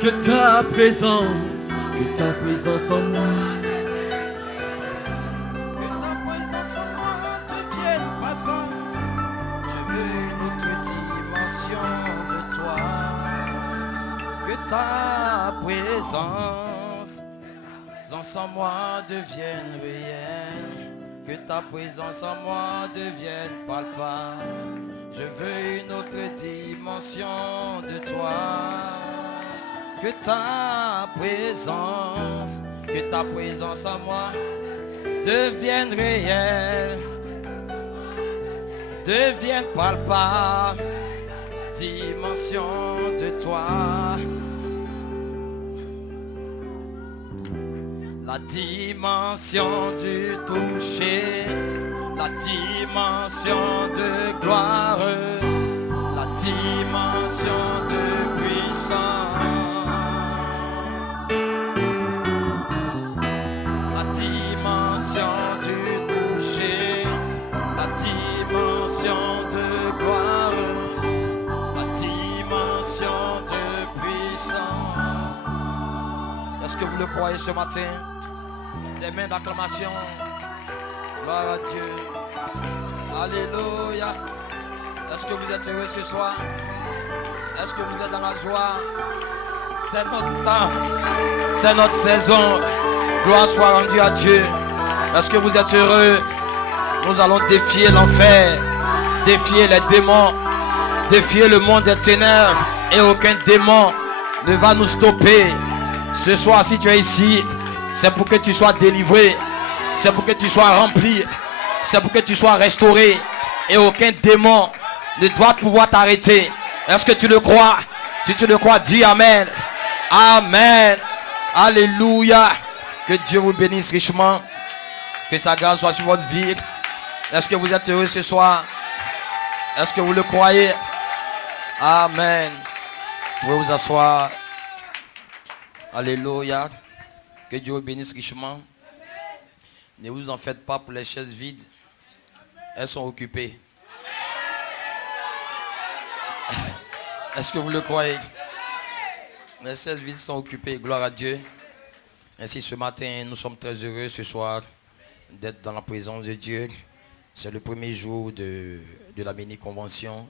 que ta présence en moi. Que ta présence en moi devienne palpable. Je veux une autre dimension de toi. Que ta présence en moi devienne réelle. Que ta présence en moi devienne palpable. Je veux une autre dimension de toi. Que ta présence en moi devienne réelle, devienne palpable, dimension de toi. La dimension du toucher, la dimension de gloire, la dimension de puissance. La dimension du toucher, la dimension de gloire, la dimension de puissance. Est-ce que vous le croyez ce matin? Des mains d'acclamation. Gloire à Dieu. Alléluia. Est-ce que vous êtes heureux ce soir? Est-ce que vous êtes dans la joie? C'est notre temps. C'est notre saison. Gloire soit rendue à Dieu. Est-ce que vous êtes heureux? Nous allons défier l'enfer, défier les démons, défier le monde des ténèbres. Et aucun démon ne va nous stopper. Ce soir, si tu es ici, c'est pour que tu sois délivré. C'est pour que tu sois rempli. C'est pour que tu sois restauré. Et aucun démon ne doit pouvoir t'arrêter. Est-ce que tu le crois? Si tu le crois, dis Amen. Amen. Alléluia. Que Dieu vous bénisse richement. Que sa grâce soit sur votre vie. Est-ce que vous êtes heureux ce soir? Est-ce que vous le croyez? Amen. Vous pouvez vous asseoir. Alléluia. Que Dieu vous bénisse richement. Ne vous en faites pas pour les chaises vides. Elles sont occupées. Est-ce que vous le croyez? Les chaises vides sont occupées. Gloire à Dieu. Ainsi, ce matin, nous sommes très heureux ce soir d'être dans la présence de Dieu. C'est le premier jour de la mini-convention.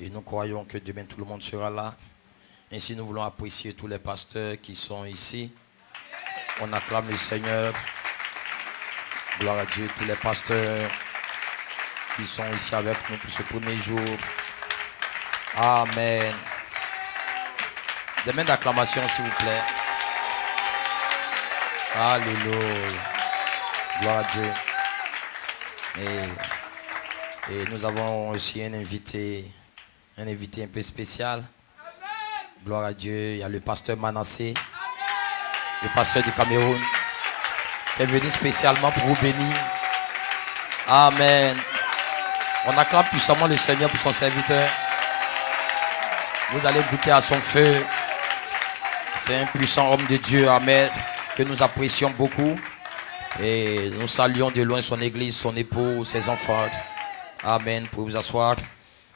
Et nous croyons que demain, tout le monde sera là. Ainsi, nous voulons apprécier tous les pasteurs qui sont ici. On acclame le Seigneur. Gloire à Dieu, tous les pasteurs qui sont ici avec nous pour ce premier jour. Amen. Des mains d'acclamation, s'il vous plaît. Alléluia. Gloire à Dieu. Et nous avons aussi un invité un peu spécial. Gloire à Dieu. Il y a le pasteur Manassé, le pasteur du Cameroun, qui est venu spécialement pour vous bénir. Amen. On acclame puissamment le Seigneur pour son serviteur. Vous allez goûter à son feu. C'est un puissant homme de Dieu, amen, que nous apprécions beaucoup. Et nous saluons de loin son église, son époux, ses enfants. Amen. Pour vous asseoir.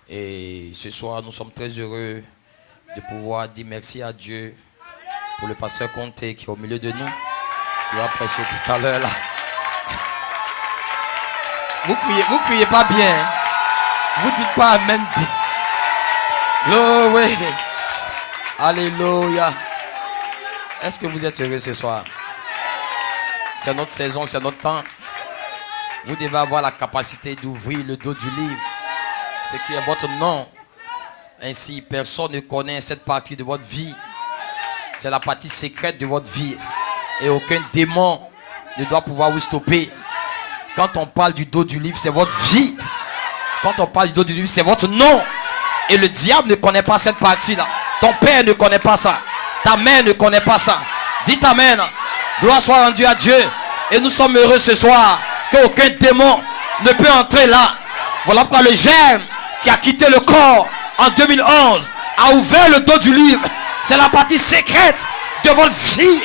Et ce soir, nous sommes très heureux de pouvoir dire merci à Dieu pour le pasteur Conté qui est au milieu de nous. Il va prêcher tout à l'heure là. Vous criez pas bien. Hein? Vous dites pas amen bien. Glory. Alléluia. Est-ce que vous êtes heureux ce soir? C'est notre saison, c'est notre temps. Vous devez avoir la capacité d'ouvrir le dos du livre, ce qui est votre nom. Ainsi, personne ne connaît cette partie de votre vie. C'est la partie secrète de votre vie. Et aucun démon ne doit pouvoir vous stopper. Quand on parle du dos du livre, c'est votre vie. Quand on parle du dos du livre, c'est votre nom. Et le diable ne connaît pas cette partie-là. Ton père ne connaît pas ça. Ta mère ne connaît pas ça. Dites amen. Gloire soit rendue à Dieu. Et nous sommes heureux ce soir qu'aucun démon ne peut entrer là. Voilà pourquoi le germe qui a quitté le corps en 2011 a ouvert le dos du livre. C'est la partie secrète de votre vie.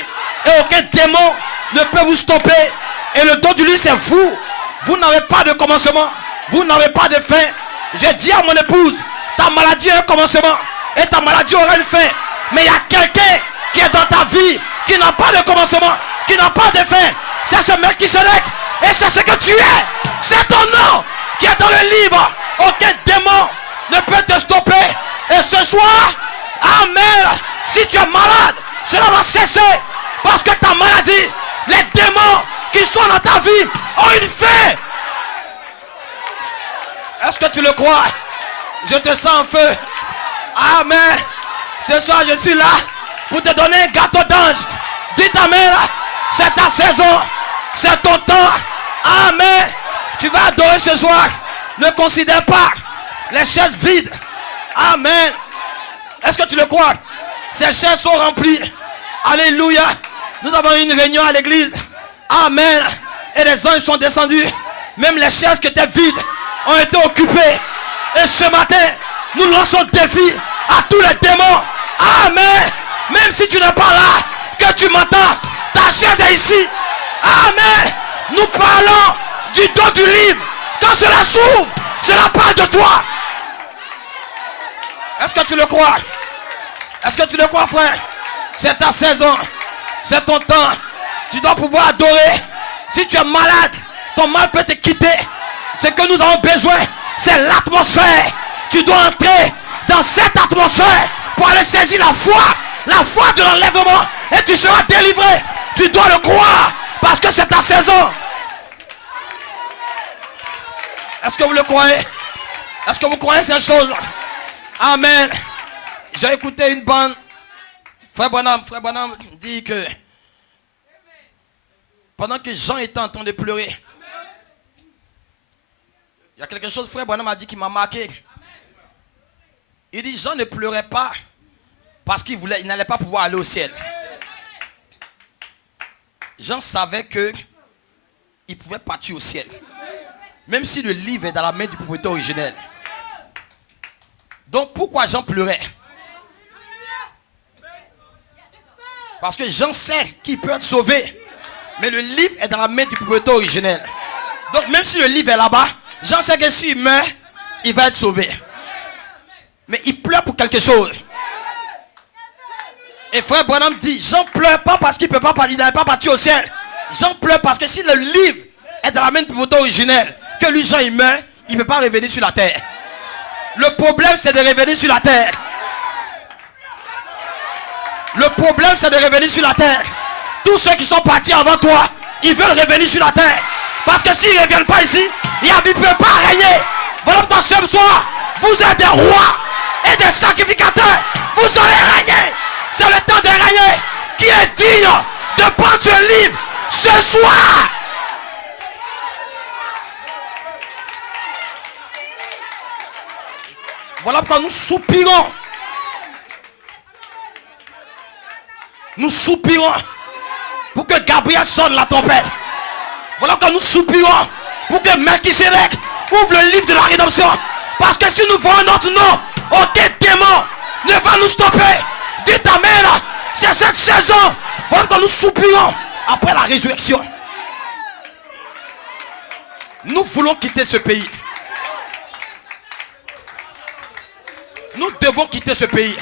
Et aucun démon ne peut vous stopper. Et le dos du livre, c'est vous. Vous n'avez pas de commencement. Vous n'avez pas de fin. J'ai dit à mon épouse, ta maladie a un commencement. Et ta maladie aura une fin. Mais il y a quelqu'un qui est dans ta vie, qui n'a pas de commencement, qui n'a pas de fin. C'est ce Melchisédek et c'est ce que tu es. C'est ton nom qui est dans le livre. Aucun démon ne peut te stopper. Et ce soir, amen, si tu es malade, cela va cesser. Parce que ta maladie, les démons qui sont dans ta vie ont une fin. Est-ce que tu le crois? Je te sens en feu. Amen. Ce soir, je suis là pour te donner un gâteau d'ange. Dis ta mère, c'est ta saison. C'est ton temps. Amen. Tu vas adorer ce soir. Ne considère pas les chaises vides. Amen. Est-ce que tu le crois? Ces chaises sont remplies. Alléluia. Nous avons eu une réunion à l'église. Amen. Et les anges sont descendus. Même les chaises qui étaient vides ont été occupées. Et ce matin, nous lançons le défi à tous les démons. Amen. Même si tu n'es pas là, que tu m'entends, ta chaise est ici. Amen. Nous parlons du dos du livre. Quand cela s'ouvre, cela parle de toi. Est-ce que tu le crois? Est-ce que tu le crois, frère? C'est ta saison. C'est ton temps. Tu dois pouvoir adorer. Si tu es malade, ton mal peut te quitter. Ce que nous avons besoin, c'est l'atmosphère. Tu dois entrer dans cette atmosphère pour aller saisir la foi de l'enlèvement. Et tu seras délivré. Tu dois le croire parce que c'est ta saison. Est-ce que vous le croyez? Est-ce que vous croyez ces choses? Amen. J'ai écouté une bande. Frère Branham dit que pendant que Jean était en train de pleurer, il y a quelque chose, frère Branham a dit qui m'a marqué. Il dit Jean ne pleurait pas parce qu'il n'allait pas pouvoir aller au ciel. Jean savait que il pouvait partir au ciel. Même si le livre est dans la main du propriétaire originel. Donc pourquoi Jean pleurait? Parce que Jean sait qu'il peut être sauvé. Mais le livre est dans la main du propriétaire originel. Donc même si le livre est là-bas, Jean sait que s'il meurt, il va être sauvé. Mais il pleure pour quelque chose. Et frère Branham dit, Jean pleure pas parce qu'il ne peut pas partir, il n'allait pas partir au ciel. Jean pleure parce que si le livre est dans la main du propriétaire originel, que lui Jean il meurt, il ne peut pas revenir sur la terre. Le problème c'est de revenir sur la terre. Le problème c'est de revenir sur la terre. Tous ceux qui sont partis avant toi, ils veulent revenir sur la terre. Parce que s'ils ne reviennent pas ici, il ne peut pas régner. Voilà pourquoi ce soir, vous êtes des rois et des sacrificateurs. Vous allez régner. C'est le temps de régner. Qui est digne de prendre ce livre ce soir? Voilà pourquoi nous soupirons. Nous soupirons pour que Gabriel sonne la trompette. Voilà pourquoi nous soupirons pour que Melchisédek ouvre le livre de la rédemption. Parce que si nous voyons notre nom, aucun démon ne va nous stopper. Dites amen. C'est cette saison. Voilà pourquoi nous soupirons après la résurrection. Nous voulons quitter ce pays. Nous devons quitter ce pays.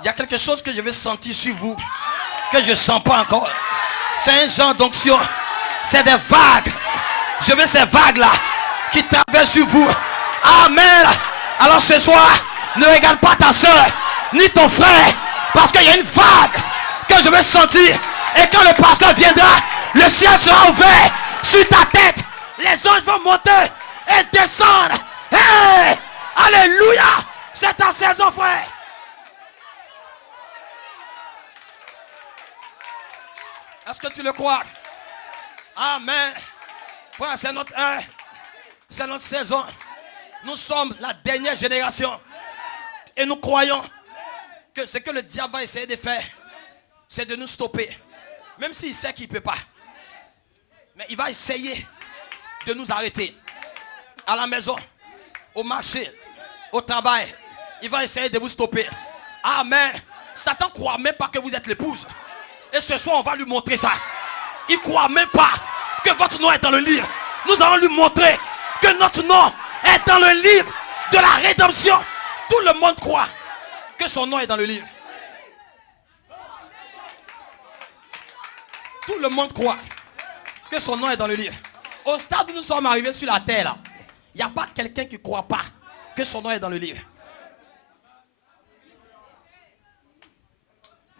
Il y a quelque chose que je vais sentir sur vous, que je ne sens pas encore. C'est un genre d'onction. C'est des vagues. Je veux ces vagues-là qui traversent sur vous. Amen. Alors ce soir, ne regarde pas ta soeur, ni ton frère, parce qu'il y a une vague que je veux sentir. Et quand le pasteur viendra, le ciel sera ouvert sur ta tête. Les anges vont monter et descendre. Hey! Alléluia. C'est ta saison, frère. Est-ce que tu le crois? Amen. Frère, c'est notre heure. C'est notre saison. Nous sommes la dernière génération. Et nous croyons que ce que le diable va essayer de faire, c'est de nous stopper. Même s'il sait qu'il ne peut pas. Mais il va essayer de nous arrêter. À la maison, au marché, au travail. Il va essayer de vous stopper. Amen. Satan ne croit même pas que vous êtes l'épouse. Et ce soir, on va lui montrer ça. Il ne croit même pas que votre nom est dans le livre. Nous allons lui montrer que notre nom est dans le livre de la rédemption. Tout le monde croit que son nom est dans le livre. Tout le monde croit que son nom est dans le livre. Au stade où nous sommes arrivés sur la terre, il n'y a pas quelqu'un qui ne croit pas que son nom est dans le livre.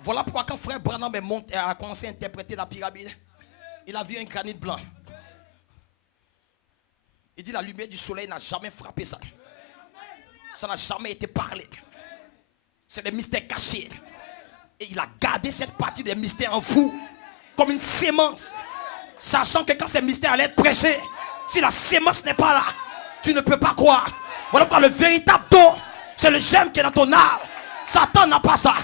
Voilà pourquoi quand frère Branham a commencé à interpréter la pyramide, il a vu un granit blanc. Il dit la lumière du soleil n'a jamais frappé ça. Ça n'a jamais été parlé. C'est des mystères cachés. Et il a gardé cette partie des mystères en fou comme une sémence. Sachant que quand ces mystères allaient être prêchés, si la sémence n'est pas là, tu ne peux pas croire. Voilà pourquoi le véritable don, c'est le germe qui est dans ton âme. Satan n'a pas ça.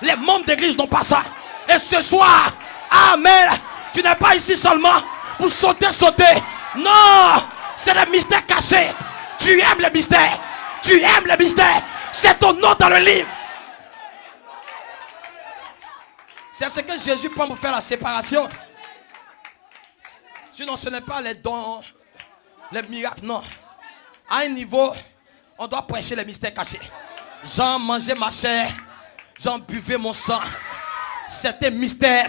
Les membres d'église n'ont pas ça. Et ce soir, amen, tu n'es pas ici seulement pour sauter. Non, c'est les mystères cachés. Tu aimes les mystères. Tu aimes les mystères. C'est ton nom dans le livre. C'est ce que Jésus prend pour faire la séparation. Sinon, ce n'est pas les dons, les miracles, non. À un niveau, on doit prêcher les mystères cachés. Jean mangeait ma chair. J'en buvais mon sang. C'était mystère.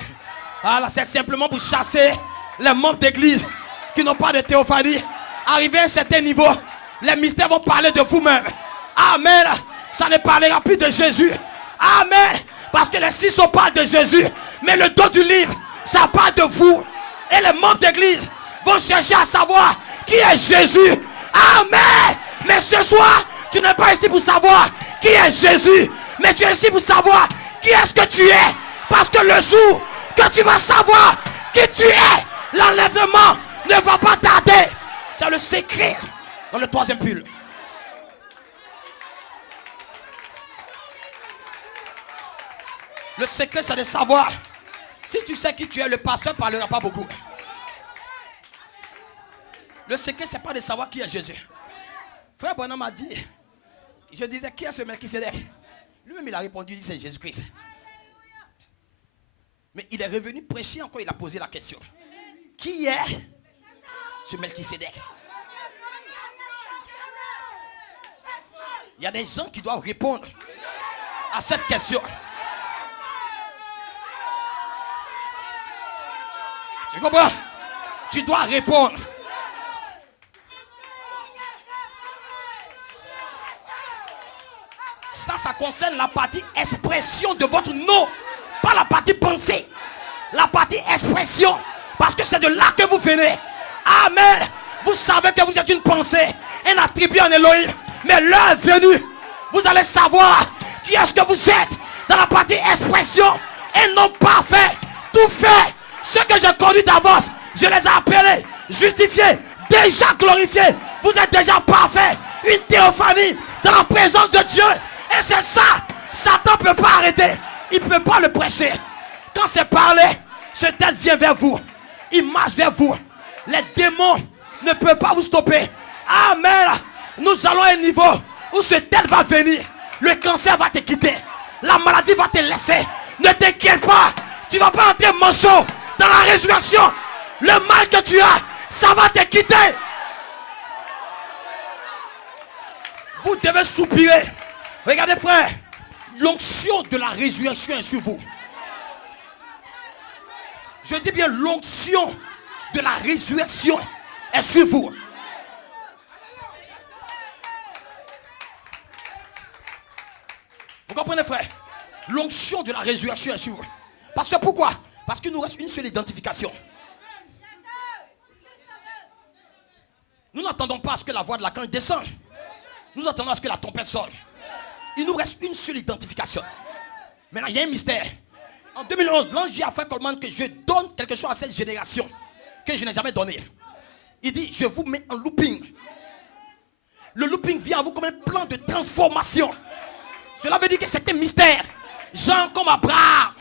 Alors c'est simplement pour chasser les membres d'église qui n'ont pas de théophanie. Arrivé à un certain niveau, les mystères vont parler de vous-même. Amen. Ça ne parlera plus de Jésus. Amen. Parce que les six parlent de Jésus. Mais le dos du livre, ça parle de vous. Et les membres d'église vont chercher à savoir qui est Jésus. Amen. Mais ce soir, tu n'es pas ici pour savoir qui est Jésus. Mais tu es ici pour savoir qui est-ce que tu es. Parce que le jour que tu vas savoir qui tu es, l'enlèvement ne va pas tarder. C'est le secret dans le troisième pull. Le secret, c'est de savoir. Si tu sais qui tu es, le pasteur ne parlera pas beaucoup. Le secret, ce n'est pas de savoir qui est Jésus. Frère Branham m'a dit, je disais, qui est ce Melchisédek? Lui-même, il a répondu, il dit, c'est Jésus-Christ. Mais il est revenu prêcher encore, il a posé la question. Qui est ce Melchisédek? Il y a des gens qui doivent répondre à cette question. Tu comprends? Tu dois répondre. Ça concerne la partie expression de votre nom. Pas la partie pensée. La partie expression. Parce que c'est de là que vous venez. Amen. Vous savez que vous êtes une pensée. Un attribut en Elohim. Mais l'heure est venue. Vous allez savoir qui est-ce que vous êtes. Dans la partie expression. Un nom parfait. Tout fait. Ceux que j'ai connus d'avance. Je les ai appelés. Justifiés. Déjà glorifiés. Vous êtes déjà parfaits. Une théophanie. Dans la présence de Dieu. Et c'est ça, Satan ne peut pas arrêter. Il ne peut pas le prêcher. Quand c'est parlé, ce tête vient vers vous. Il marche vers vous. Les démons ne peuvent pas vous stopper. Amen. Nous allons à un niveau où ce tête va venir. Le cancer va te quitter. La maladie va te laisser. Ne t'inquiète pas. Tu ne vas pas entrer manchot dans la résurrection. Le mal que tu as, ça va te quitter. Vous devez soupirer. Regardez frère, l'onction de la résurrection est sur vous. Je dis bien l'onction de la résurrection est sur vous. Vous comprenez frère? L'onction de la résurrection est sur vous. Parce que pourquoi? Parce qu'il nous reste une seule identification. Nous n'attendons pas à ce que la voix de l'archange descende. Nous attendons à ce que la tempête sonne. Il nous reste une seule identification. Maintenant, il y a un mystère. En 2011, l'ange a fait commande que je donne quelque chose à cette génération que je n'ai jamais donné. Il dit, je vous mets en looping. Le looping vient à vous comme un plan de transformation. Cela veut dire que c'est un mystère. Jean comme Abraham.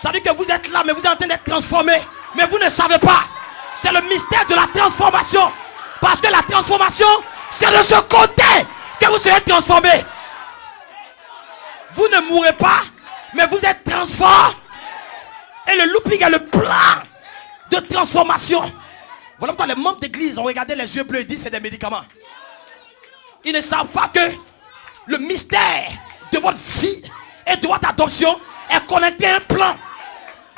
Ça veut dire que vous êtes là, mais vous êtes en train d'être transformé. Mais vous ne savez pas. C'est le mystère de la transformation. Parce que la transformation, c'est de ce côté que vous serez transformé. Vous ne mourrez pas, mais vous êtes transformé. Et le looping est le plan de transformation. Voilà pourquoi les membres d'église ont regardé les yeux bleus et dit c'est des médicaments. Ils ne savent pas que le mystère de votre vie et de votre adoption est connecté à un plan.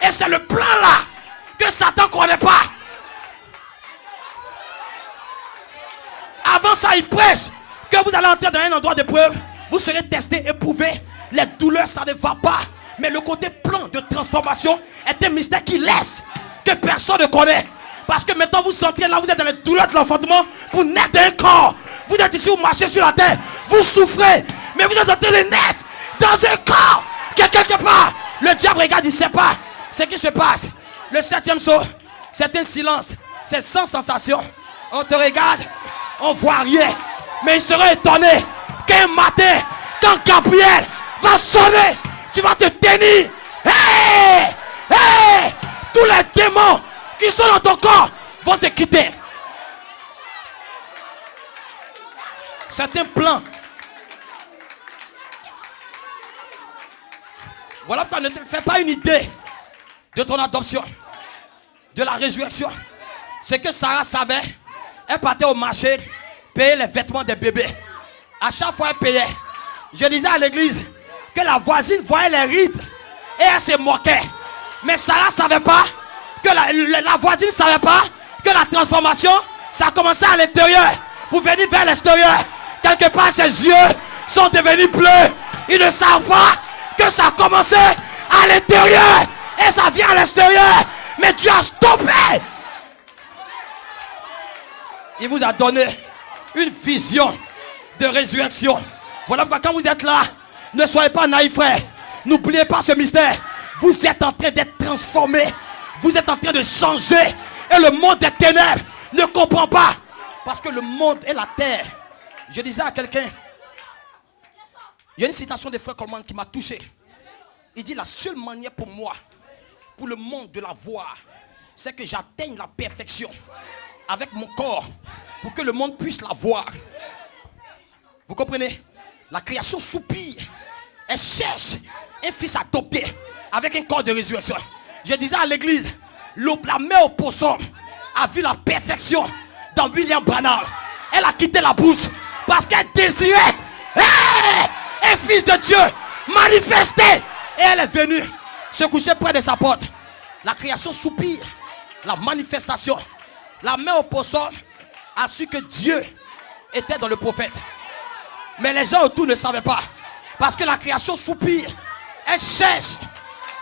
Et c'est le plan là que Satan ne connaît pas. Avant ça, il prêche que vous allez entrer dans un endroit d'épreuve. Vous serez testé, éprouvé. Les douleurs, ça ne va pas. Mais le côté plan de transformation est un mystère qui laisse, que personne ne connaît. Parce que maintenant vous sentez là, vous êtes dans les douleurs de l'enfantement pour naître d'un corps. Vous êtes ici, vous marchez sur la terre, vous souffrez. Mais vous êtes en train de naître dans un corps qui est quelque part. Le diable regarde, il ne sait pas ce qui se passe. Le 7e saut, c'est un silence. C'est sans sensation. On te regarde, on ne voit rien. Mais il sera étonné qu'un matin, quand Gabriel va sonner, tu vas te tenir. Hey! Hey! Tous les démons qui sont dans ton corps vont te quitter. C'est un plan. Voilà pourquoi ne te fais pas une idée de ton adoption, de la résurrection. Ce que Sarah savait, elle partait au marché, payer les vêtements des bébés. À chaque fois, elle payait. Je disais à l'église que la voisine voyait les rides et elle se moquait. Mais Sarah ne savait pas que la voisine ne savait pas que la transformation, ça a commencé à l'intérieur pour venir vers l'extérieur. Quelque part, ses yeux sont devenus bleus. Ils ne savent pas que ça a commencé à l'intérieur et ça vient à l'extérieur. Mais Dieu a stoppé. Il vous a donné une vision de résurrection. Voilà pourquoi quand vous êtes là, ne soyez pas naïfs, frère. N'oubliez pas ce mystère. Vous êtes en train d'être transformé. Vous êtes en train de changer. Et le monde des ténèbres ne comprend pas. Parce que le monde et la terre. Je disais à quelqu'un, il y a une citation de Frère Coleman qui m'a touché. Il dit, la seule manière pour moi, pour le monde de la voir, c'est que j'atteigne la perfection avec mon corps pour que le monde puisse la voir. Vous comprenez? La création soupire. Elle cherche un fils adopté avec un corps de résurrection. Je disais à l'église, la mère au possum a vu la perfection dans William Branham. Elle a quitté la bourse parce qu'elle désirait un fils de Dieu manifesté. Et elle est venue se coucher près de sa porte. La création soupire. La manifestation. La mère au possum a su que Dieu était dans le prophète. Mais les gens autour ne savaient pas. Parce que la création soupire. Elle cherche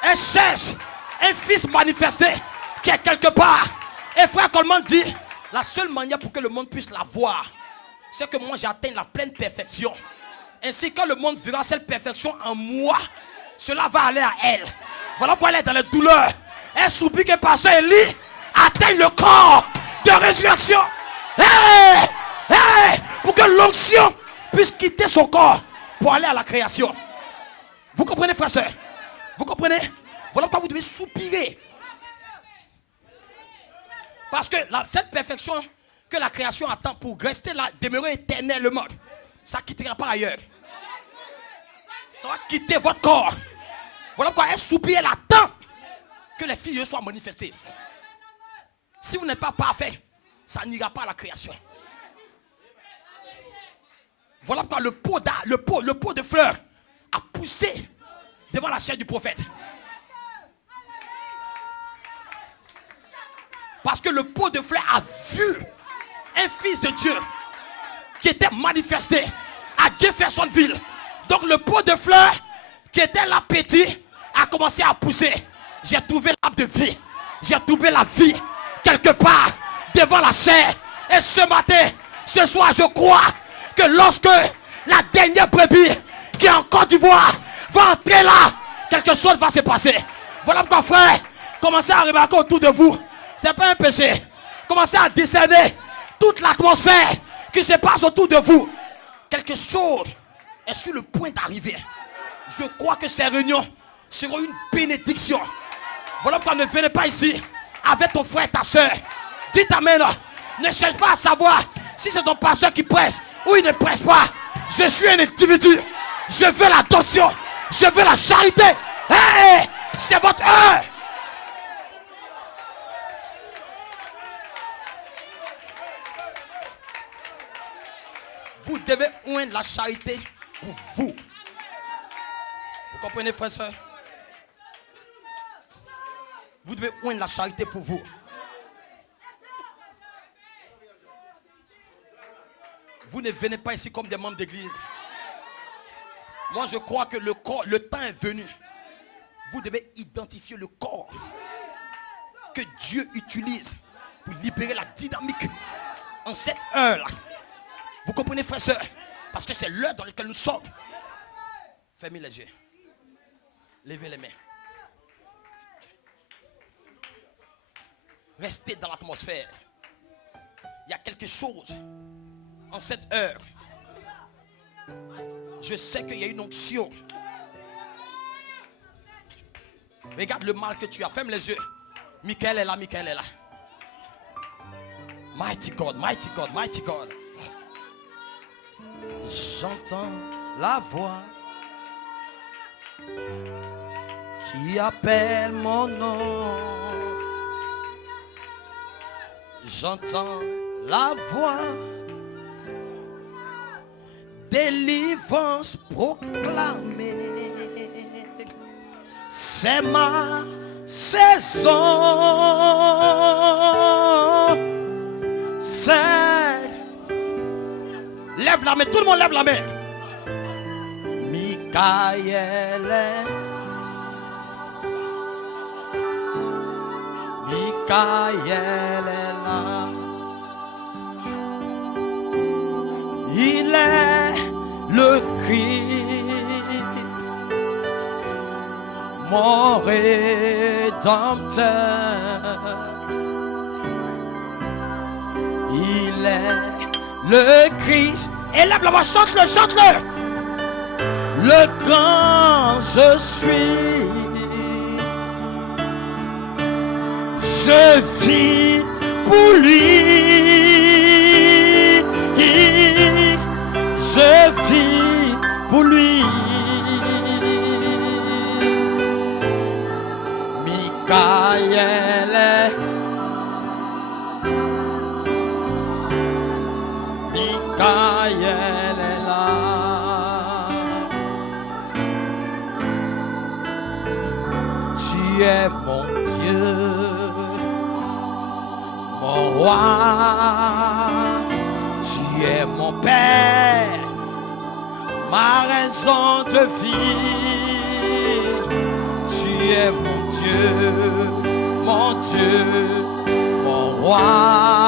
un fils manifesté qui est quelque part. Et Frère Coleman dit, la seule manière pour que le monde puisse la voir, c'est que moi j'atteigne la pleine perfection. Ainsi que le monde verra cette perfection en moi, cela va aller à elle. Voilà pourquoi elle est dans les douleurs. Elle soupire que pasteur Élie atteigne le corps de résurrection. Pour que l'onction puisse quitter son corps pour aller à la création. Vous comprenez, frère, soeur? Vous comprenez? Voilà pourquoi vous devez soupirer. Parce que cette perfection que la création attend pour rester là, demeurer éternellement, ça ne quittera pas ailleurs. Ça va quitter votre corps. Voilà pourquoi elle soupire, elle attend que les filles soient manifestées. Si vous n'êtes pas parfait, ça n'ira pas à la création. Voilà pourquoi le pot de fleurs a poussé devant la chair du prophète. Parce que le pot de fleurs a vu un fils de Dieu qui était manifesté à Jeffersonville. Donc le pot de fleurs qui était là petit a commencé à pousser. J'ai trouvé l'arbre de vie. J'ai trouvé la vie quelque part devant la chair. Et ce matin, ce soir, je crois que lorsque la dernière brebis qui est en Côte d'Ivoire va entrer là, quelque chose va se passer. Voilà pourquoi, frère, commencez à remarquer autour de vous. Ce n'est pas un péché. Commencez à discerner toute l'atmosphère qui se passe autour de vous. Quelque chose est sur le point d'arriver. Je crois que ces réunions seront une bénédiction. Voilà pourquoi ne venez pas ici avec ton frère et ta soeur. Dites amen. Ne cherche pas à savoir si c'est ton pasteur qui prêche ou il ne prêche pas. Je suis un individu. Je veux l'adoption. Je veux la charité. Hey, c'est votre heure. Vous devez oindre la charité pour vous. Vous comprenez, frères et sœurs? Vous devez oindre la charité pour vous. Vous ne venez pas ici comme des membres d'église. Moi, je crois que le corps, le temps est venu. Vous devez identifier le corps que Dieu utilise pour libérer la dynamique en cette heure-là. Vous comprenez, frères et sœurs? Parce que c'est l'heure dans laquelle nous sommes. Fermez les yeux. Levez les mains. Restez dans l'atmosphère. Il y a quelque chose en cette heure. Je sais qu'il y a une onction. Regarde le mal que tu as. Ferme les yeux. Michael est là, Michael est là. Mighty God, mighty God, mighty God. J'entends la voix qui appelle mon nom. J'entends la voix, délivrance proclamée. C'est ma saison. C'est... Lève la main, tout le monde lève la main. Michael est... Michael est là. Il est le Christ, mon rédempteur. Il est le Christ. Élève la voix, chante-le, chante-le. Le grand je suis. Je vis pour lui. Je vis pour lui. Michael est... Michael est là. Tu es mon Dieu, mon roi. Tu es mon Père, ma raison de vivre. Tu es mon Dieu, mon roi.